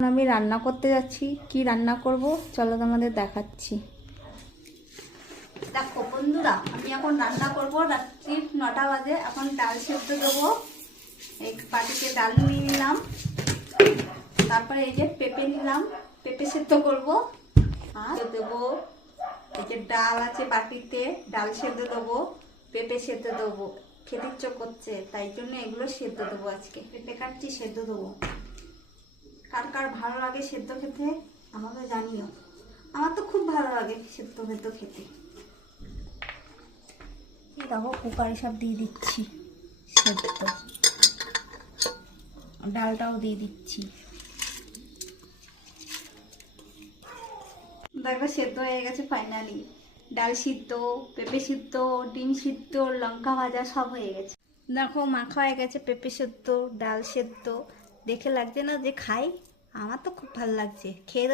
আমি রান্না করতে যাচ্ছি। কি রান্না করব চলো তোমাদের দেখাচ্ছি। দেখো বন্ধুরা, আমি এখন রান্না করব। রাত্রি 9টা বাজে। এখন ডাল সেদ্ধ দেবো। এই বাটিতে ডাল নিয়ে নিলাম, তারপরে এই যে পেঁপে নিলাম, পেঁপে সেদ্ধ করব। আর দেবো এই যে ডাল আছে বাটিতে, ডাল সেদ্ধ দেবো, পেঁপে সেদ্ধ দেবো। খেতে ইচ্ছে করছে, তাই জন্য এগুলো সেদ্ধ দেবো। আজকে পেঁপে কাটছি, সেদ্ধ দেবো। কার কার ভালো লাগে সেদ্ধ খেতে আমাকে জানিও। আমার তো খুব ভালো লাগে সেদ্ধ ভেদ্ধ খেতে। দেখো কুকারে সব দিয়ে দিচ্ছি সেদ্ধ, ডালটাও দিয়ে দিচ্ছি। দেখো সেদ্ধ হয়ে গেছে ফাইনালি। ডাল সিদ্ধ, পেঁপে সিদ্ধ, ডিম সিদ্ধ, লঙ্কা ভাজা সব হয়ে গেছে। দেখো মাখা হয়ে গেছে পেঁপে সেদ্ধ, ডাল সেদ্ধ। দেখে লাগছে না যে খাই? আমার তো খুব ভালো লাগছে। খেয়ে